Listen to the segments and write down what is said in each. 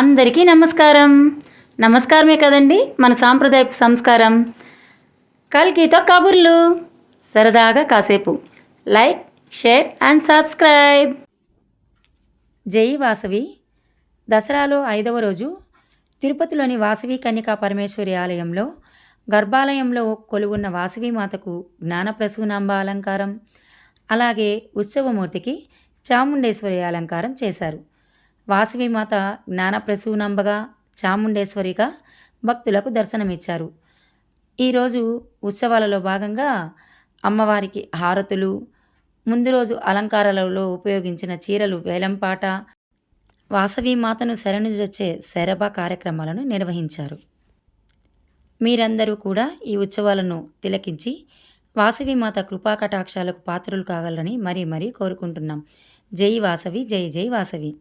అందరికీ నమస్కారం. నమస్కారమే కదండి మన సాంప్రదాయపు సంస్కారం. కల్కితో కబుర్లు, సరదాగా కాసేపు. Like, share and subscribe. జై వాసవి. దసరాలో 5వ రోజు తిరుపతిలోని వాసవి కన్యకా పరమేశ్వరి ఆలయంలో గర్భాలయంలో కొలువున్న వాసవీమాతకు జ్ఞానప్రసూనాంబ అలంకారం, అలాగే ఉత్సవమూర్తికి చాముండేశ్వరి అలంకారం చేశారు. వాసవీమాత జ్ఞానప్రసూనాంబగా, చాముండేశ్వరిగా భక్తులకు దర్శనమిచ్చారు. ఈరోజు ఉత్సవాలలో భాగంగా అమ్మవారికి హారతులు, ముందు రోజు అలంకారాలలో ఉపయోగించిన చీరలు వేలంపాట, వాసవీమాతను శరణుజొచ్చే శరభ కార్యక్రమాలను నిర్వహించారు. మీరందరూ కూడా ఈ ఉత్సవాలను తిలకించి వాసవీమాత కృపాకటాక్షాలకు పాత్రులు కాగలరని మరీ మరీ కోరుకుంటున్నాం. జై వాసవి, జై జై వాసవి.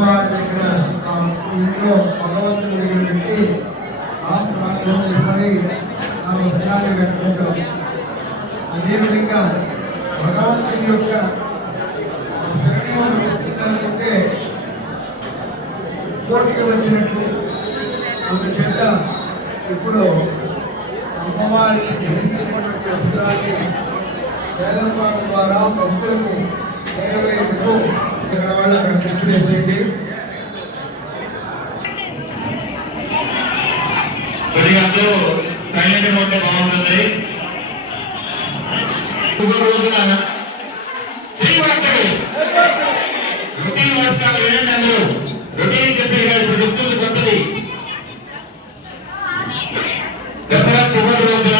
అమ్మవారి దగ్గర ఇంట్లో భగవంతుడి దగ్గర పెట్టి ప్రార్థన చేసుకొని స్నానం పెట్టుకుంటాం. అదేవిధంగా భగవంతుని యొక్క శరణ్యమనుకుంటే కోటికి వచ్చినట్టు అందుచేత ఇప్పుడు అమ్మవారికి ధరించినటువంటి వస్త్రాన్ని వేదపాఠం ద్వారా భక్తులకు నెరవేరుతూ వాళ్ళు అక్కడ తెచ్చివేసేయండి. కొద్దిగా అందరూ సైలెంట్ గా ఉంటే బాగుంటుంది. రోజున రొటీన్ వర్షాలు ఏంటంటే అందరూ రొటీన్ చెప్పేది కాదు, ఇప్పుడు చెప్తుంది కొత్తది. దసరా చివరి రోజున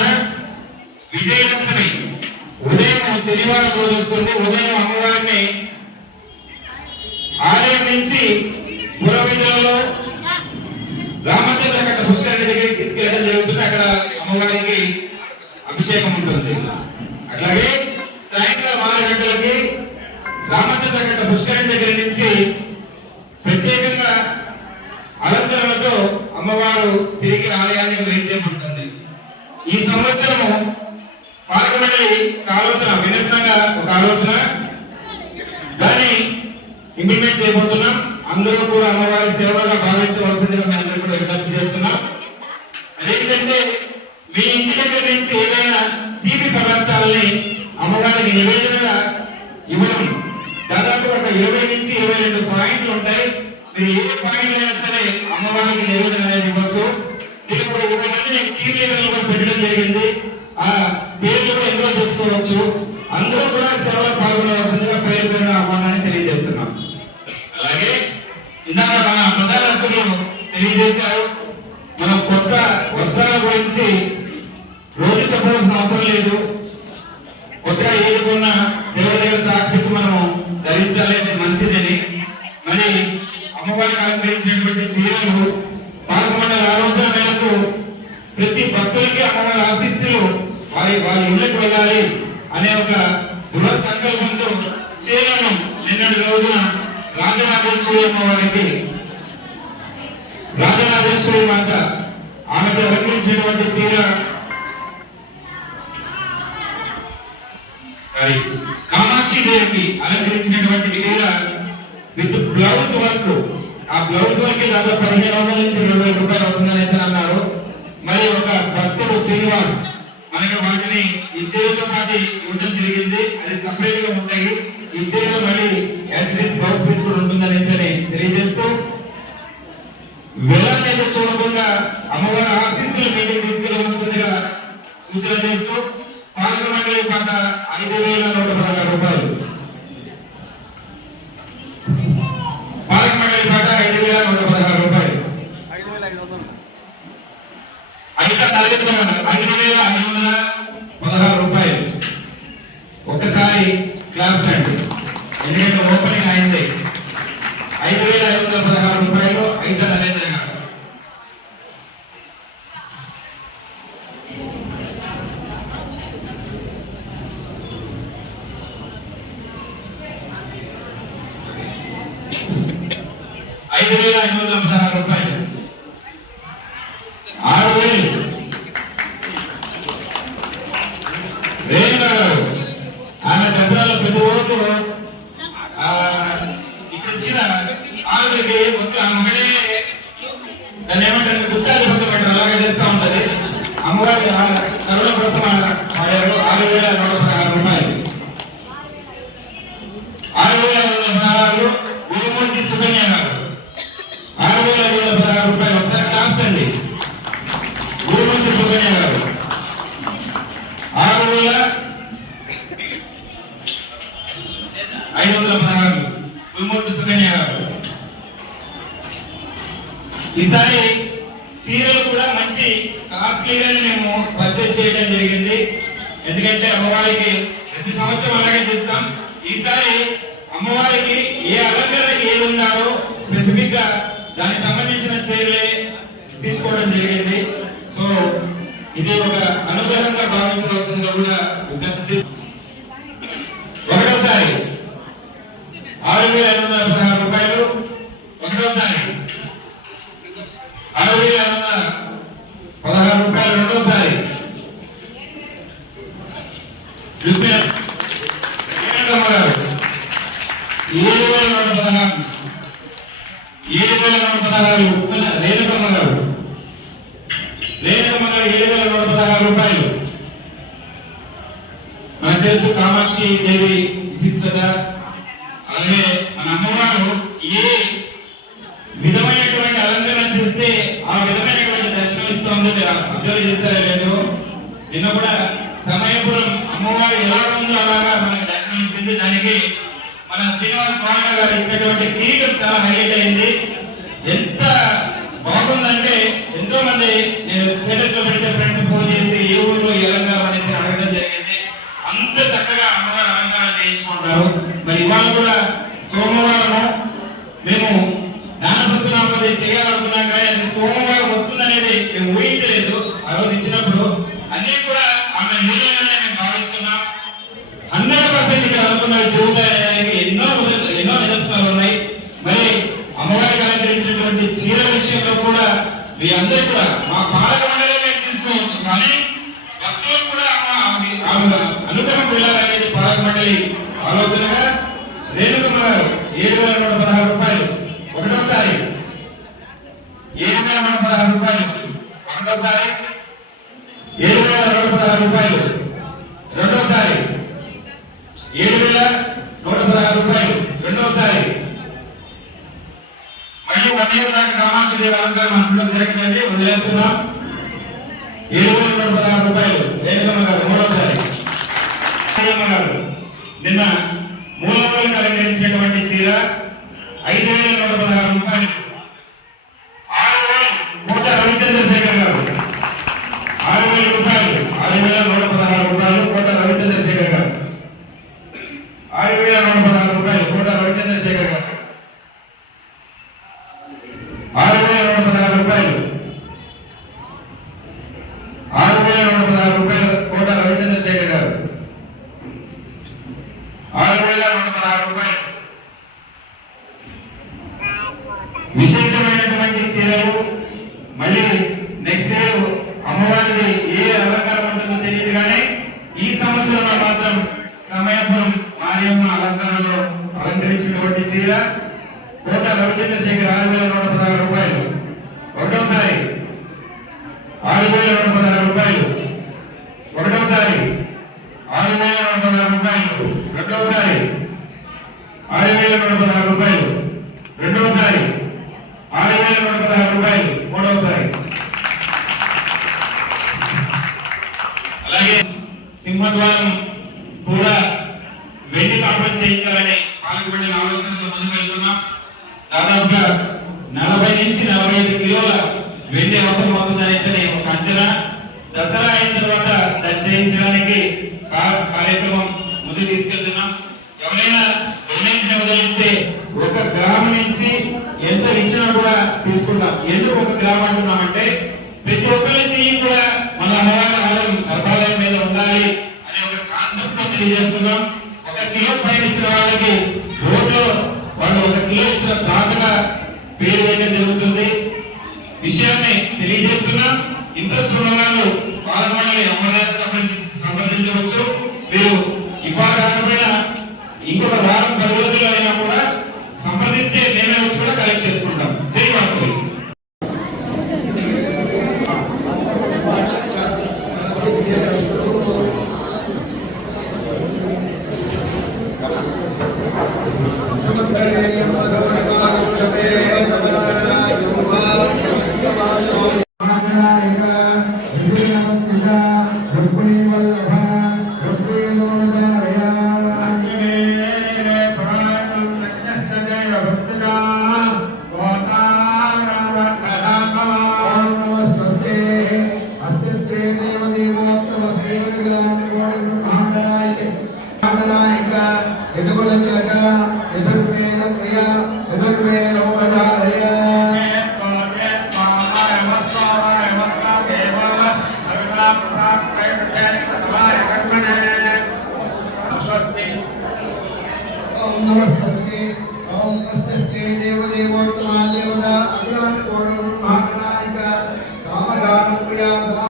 విజయదశమి ఉదయం శనివారం రోజు వస్తుంది. ఉదయం అమ్మవారిని ఆలయం నుంచి పురవీధులలో రామచంద్ర కట్ట పుష్కరిణి దగ్గరికి తీసుకెళ్ళడం జరుగుతుంది. అక్కడ అమ్మవారికి అభిషేకం ఉంటుంది. అట్లాగే సాయంకాలం 6 గంటలకి రామచంద్ర కట్ట పుష్కరిణి దగ్గర నుంచి ప్రత్యేకంగా అలంకరణతో అమ్మవారు తిరిగి ఆలయానికి వేయించబడుతుంది. ఈ సంవత్సరము పాలకమండలి ఆలోచన వినూత్నంగా ఒక ఆలోచన దాన్ని ఇంప్లిమెంట్ చేయబోతున్నాం. అందరూ కూడా అమ్మవారి సేవగా భావించవలసిందిగా మేము అందరూ కూడా విజ్ఞప్తి చేస్తున్నాం. అదేంటంటే మీ ఇంటి దగ్గర నుంచి ఏదైనా తీపి పదార్థాలని అమ్మవారికి నివేదనగా ఇవ్వడం. దాదాపు ఒక 20 నుంచి 22 పాయింట్లు ఉంటాయి. మీరు ఏ పాయింట్ అయినా సరే అమ్మవారికి నివేదన అనేది ఇవ్వచ్చు. దీనికి కూడా 20 మంది టీం లెవెల్ కూడా పెట్టడం జరిగింది. ఆ పేర్లు కూడా ఎంతో చేసుకోవచ్చు. అందరూ కూడా సేవలో పాల్గొనవలసిందిగా పేరు పేరున ఆహ్వానాన్ని తెలియజేస్తున్నాం. అలాగే ఇందాక మన ప్రధాన అర్చకులు తెలియజేశారు. మనం కొత్త వస్త్రాల గురించి రోజు చెప్పవలసిన అవసరం లేదు. కొత్తగా ఏది కొన్నా దేవుడి దగ్గర తాకించి మనము ధరించాలి, అది మంచిదని. మరి అమ్మవారికి అలంకరించినటువంటి చీరలు పాలకమండలి ఆలోచన మేరకు ప్రతి భక్తులకి అమ్మవారి ఆశీస్సులు వారి ఇళ్ళకి వెళ్ళాలి అనే ఒక దృఢ సంకల్పంతో చీరలను నిన్నటి రోజున రాజరాజేశ్వరి అమ్మవారికి రాజరాజేశ్వరి మాత ఆమెకు అలంకరించినటువంటి చీర కామాక్షి దేవికి అలంకరించినటువంటి చీర విత్ బ్లౌజ్ వర్క్. ఆ బ్లౌజ్ వర్క్ దాదాపు 1500 నుంచి 20,000 రూపాయలు అవుతుందనేసి అన్నారు. మరి ఒక భక్తుడు శ్రీనివాస్ మనకి వాటిని ఈ చీరతో పాటు ఇవ్వడం జరిగింది. అది సపరేట్ గా ఉంటాయి. ఈ చీరలో మళ్ళీ బ్లౌజ్ పీస్ కూడా ఉంటుందనేసి తెలియజేస్తూ వేలాన్ని చూడకుండా అమ్మవారి ఆశీస్సులు మీటింగ్ తీసుకెళ్లవలసిందిగా సూచన చేస్తూ పాలక మండలి పాట 5,116 రూపాయలు. పాలక మండలి పాట 5,116 రూపాయలు. 5,516 రూపాయలు. ఒక్కసారి క్లాప్స్ అండి, ఎందుకంటే ఓపెనింగ్ అయింది. 5,516 రూపాయలు. 5 నరేంద్ర గారు. రూపాయలు. 6,000 రేణుగా గారు. ఆమె దసరాలో ప్రతి రోజు ఇక్కడ ఇచ్చిన ఆవిడకి వచ్చి ఆ మగడే దాన్ని ఏమంటారు గుత్తాలు పంచమంటారు, అలాగే చేస్తూ ఉంటది. అమ్మవారి కరుణ కోసం వాడారు. 6,116 రూపాయలు. 6,116 గురుమూర్తి సుకన్య గారు. 6,516 రూపాయలు. ఒకసారి క్లాప్స్ అండి. గురుమూర్తి సుకన్య గారు 6,516 గురుమూర్తి సుకన్య గారు. ఈసారి చీరలు కూడా మంచి కాస్ట్లీగానే మేము పర్చేస్ చేయడం జరిగింది. ఎందుకంటే అమ్మవారికి ప్రతి సంవత్సరం అలాగే చేస్తాం. ఈసారి అమ్మవారికి ఏ అలంకరణకి ఏది ఉండాలో స్పెసిఫిక్ గా దానికి సంబంధించిన చీరలే తీసుకోవడం జరిగింది. సో ఇది ఒక అనుగ్రహంగా భావించవలసిందిగా కూడా విజ్ఞప్తి చేసి ఒకటోసారి 6,516 రూపాయలు. 7,116 రేణుకమ్మ గారు 7,116 రూపాయలు. మనకు తెలుసు కామాక్షి దేవి విశిష్టత. అలాగే మన అమ్మవారు ఏ విధమైనటువంటి అలంకరణ చేస్తే ఆ విధమైనటువంటి దర్శనం ఇస్తోందో అబ్జర్వ్ చేస్తారో లేదో. నిన్న కూడా సమయపురం అమ్మవారు ఎలా ఉందో అలాగా మనకు దర్శనం ఇచ్చింది. దానికి మన శ్రీనివాస్ పాండ గారు ఇచ్చినటువంటి కిరీటం చాలా హైలైట్ అయింది. ఎంత బాగుందంటే ఎంతో మంది నేను స్టేటస్ లో పెడితే ఫ్రెండ్స్ ఫోన్ చేసి ఏ ఊర్లో ఏ అలంకారం అనేసి అడగడం జరిగింది. అంత చక్కగా అమ్మవారి అలంకారం చేయించుకుంటారు. మరి ఇవాళ కూడా సోమవారం మేము జ్ఞానప్రసనాపతి చేయాలనుకున్నాం, కానీ అది సోమవారం వస్తుందనేది మేము ఊహించలేదు. ఆ రోజు ఇచ్చినప్పుడు అన్ని కూడా ఆమె నీళ్ళగానే మేము భావిస్తున్నాం. 100% ఇక్కడ అనుకున్నవి జరుగుతాయని ఎన్నో నిదర్శనాలు ఉన్నాయి. మరి అమ్మవారికి అలంకరించినటువంటి చీర విషయంలో కూడా మీ అందరూ కూడా మా పాలక మండలి మేము తీసుకోవచ్చు, కానీ భక్తులకు కూడా అనుగ్రహం వెళ్ళాలనేది పాలక మండలి ఆలోచనగా రేణుకమ్మ గారు 7,116 రూపాయలు ఒకటోసారి, 7,116 రూపాయలు ఒకటోసారి, 7,116 రూపాయలు రెండోసారి, 7,116 రూపాయలు రెండోసారి. మళ్ళీ 1 year దాకా కామాక్షి దేవి అలంకారం అనుకోవడం జరిగిందండి, వదిలేస్తున్నాం. 7,116 రూపాయలు రేణుకమ్మ గారు మూడోసారి. గారు నిన్న మూలవాళ్ళకి అలంకరించినటువంటి చీర 5,116 రూపాయలు. 6,000 కోట రవిచంద్రశేఖర్ గారు 6,000 రూపాయలు, 6,116 రూపాయలు కోట రవిచంద్రశేఖర్ గారు, 6,116 రూపాయలు కోట రవిచంద్రశేఖర్ గారు, 6,116 రూపాయలు, 6,116 రూపాయలు కోట రవిచంద్రశేఖర్ గారు, 6,116 రూపాయలు. విశేషమైనటువంటి చీరలు. మళ్ళీ నెక్స్ట్ ఇయర్ అమ్మవారికి ఏ అలంకారం ఉంటుందో తెలియదు, కానీ ఈ సంవత్సరంలో మాత్రం సమయపురం మరియమ్మ అలంకారంలో అలంకరించినటువంటి చీర కోట రవిచంద్రశేఖర్ 6,116 రూపాయలు ఒకటోసారి, 6,116 రూపాయలు ఒకటోసారి, 6,116 రూపాయలు రెండోసారి, 6,116 రూపాయలు రెండోసారి, 6,116 రూపాయలు మూడోసారి. అలాగే సింహద్వారం కూడా వెండి కాంపౌండ్ చేయించాలని పాలకమండలి ఆలోచనతో ముందుకు వెళ్తున్నాం. దాదాపుగా 40 నుంచి 45 కిలోల వెండి అవసరం అవుతుందనేసి ఒక అంచనా. దసరా అయిన తర్వాత దాన్ని చేయించడానికి కార్యక్రమం ముందు తీసుకెళ్తున్నాం. ఎవరైనా డొనేషన్ వదిలిస్తే 1 గ్రాము నుంచి ఎంత ఇచ్చినా కూడా తీసుకుంటాం. ఎందుకు 1 గ్రాము అంటున్నామంటే ప్రతి ఒక్కరి చెయ్యి కూడా మన అమ్మవారి ఆలయం గర్భాలయం మీద ఉండాలి అనే ఒక కాన్సెప్ట్ తో తెలియజేస్తున్నాం. 1 కిలో పైన ఇచ్చిన వాళ్ళకి రోడ్లో వాళ్ళు 1 కిలో ఇచ్చిన దాతగా పేరు వేయడం జరుగుతుంది. విషయాన్ని తెలియజేస్తున్నాం. ఇంట్రెస్ట్ ఉన్న వాళ్ళు పాలక మండలి అమ్మగారు సంప్రదించవచ్చు. మీరు ఇవాళ కాకపోయినా ఇంకొక వారం 10 రోజుల్లో అయినా కూడా సంప్రదిస్తే మేమే వచ్చి కూడా కలెక్ట్ చేసుకుంటాం. జై వాసవి. नमस्ते ओम कस्तश्री देवदेवोत्तमा देवता अभिलाष कोण महागणायिक सामगान प्रिया जय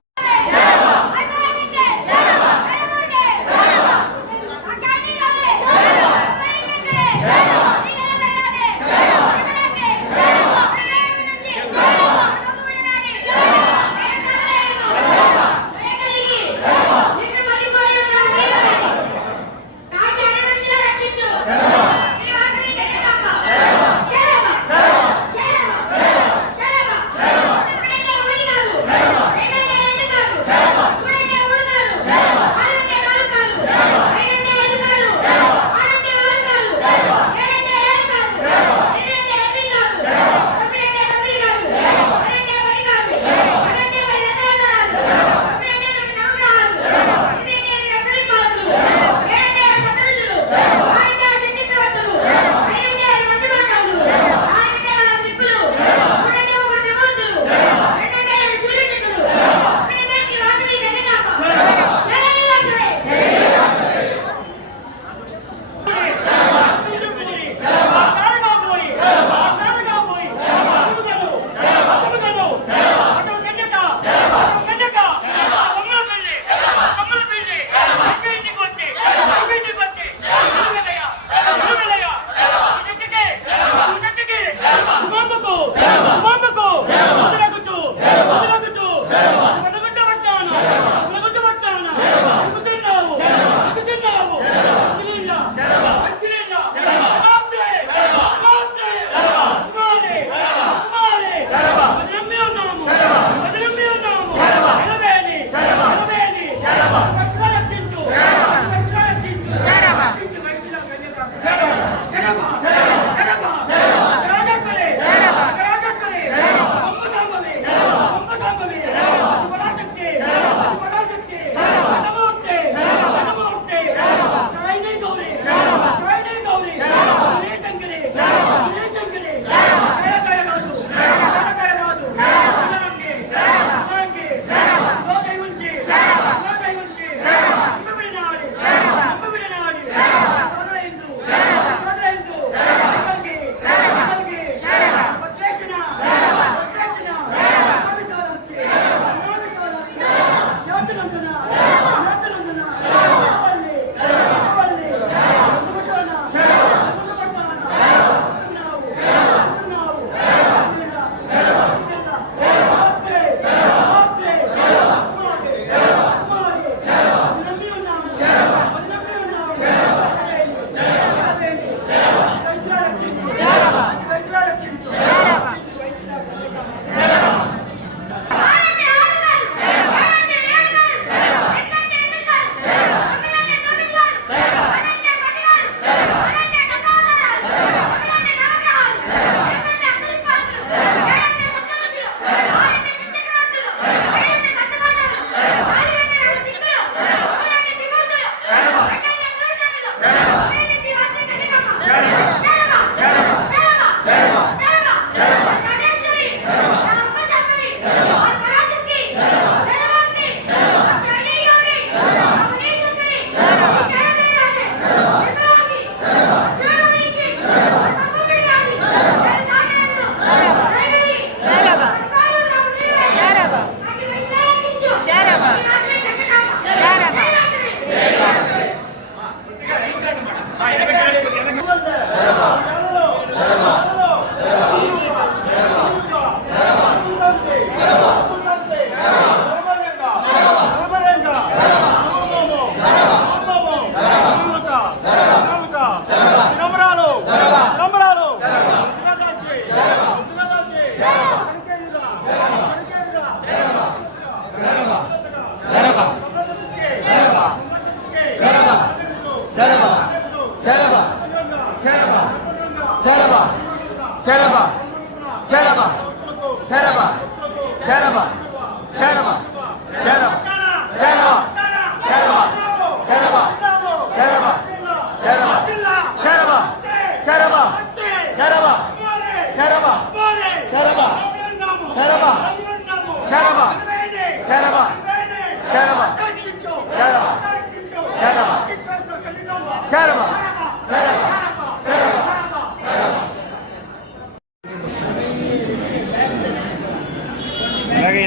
అలాగే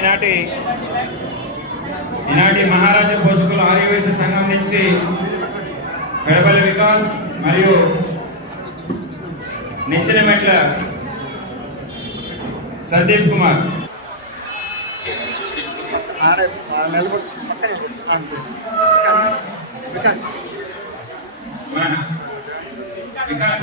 ఈనాటి మహారాజా పోషకుల ఆర్యవేశ సంఘం నుంచి పెడబలి వికాస్ మరియు నిచ్చెన మెట్ల సందీప్ కుమార్ వికాస్